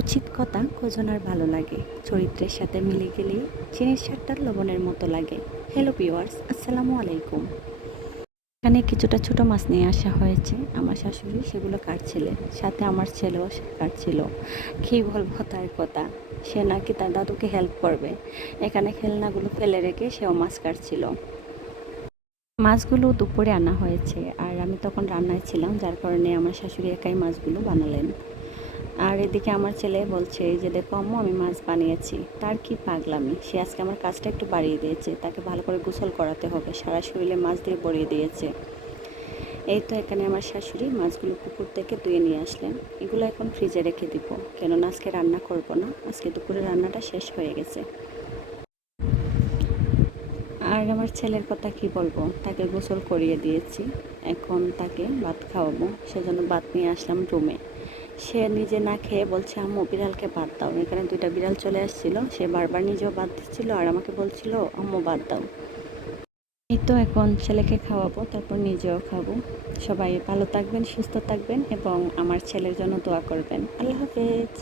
উচিত কথা কজন আর ভালো লাগে, চরিত্রের সাথে মিলে গেলেই চিনির স্বাদটা লবণের মতো লাগে। হ্যালো ভিউয়ার্স, আসসালামু আলাইকুম। এখানে কিছুটা ছোট মাছ নিয়ে আসা হয়েছে। আমার শাশুড়ি সেগুলো কাটছিলেন, সাথে আমার ছেলেও কাটছিল। কী বলবো তার কথা, সে নাকি তার দাদুকে হেল্প করবে। এখানে খেলনাগুলো ফেলে রেখে সেও মাছ কাটছিল। মাছগুলো দুপুরে আনা হয়েছে আর আমি তখন রান্নায় ছিলাম, যার কারণে আমার শাশুড়ি একাই মাছগুলো বানালেন। আর এদিকে আমার ছেলে বলছে যে দেখো আম্মু, আমি মাছ বানিয়েছি। তার কি পাগলামি, সে আজকে আমার কাজটা একটু বাড়িয়ে দিয়েছে। তাকে ভালো করে গোসল করাতে হবে, সারা শরীরে মাছ দিয়ে ভরিয়ে দিয়েছে। এই তো এখানে আমার শাশুড়ি মাছগুলো পুকুর থেকে ধুয়ে নিয়ে আসলেন। এগুলো এখন ফ্রিজে রেখে দিব, কেননা আজকে রান্না করব না, আজকে দুপুরে রান্নাটা শেষ হয়ে গেছে। আর আমার ছেলের কথা কি বলবো, তাকে গোসল করিয়ে দিয়েছি, এখন তাকে ভাত খাওয়াবো, সেজন্য ভাত নিয়ে আসলাম রুমে। সে নিজে না খেয়ে বলছে আম্মু বিড়ালকে ভাত দাও। এখানে দুইটা বিড়াল চলে আসছিল, সে বারবার নিজেও ভাত দিচ্ছিল আর আমাকে বলছিল আম্মু ভাত দাও। এই তো এখন ছেলেকে খাওয়াবো, তারপর নিজেও খাবো। সবাই ভালো থাকবেন, সুস্থ থাকবেন এবং আমার ছেলের জন্য দোয়া করবেন। আল্লাহ হাফেজ।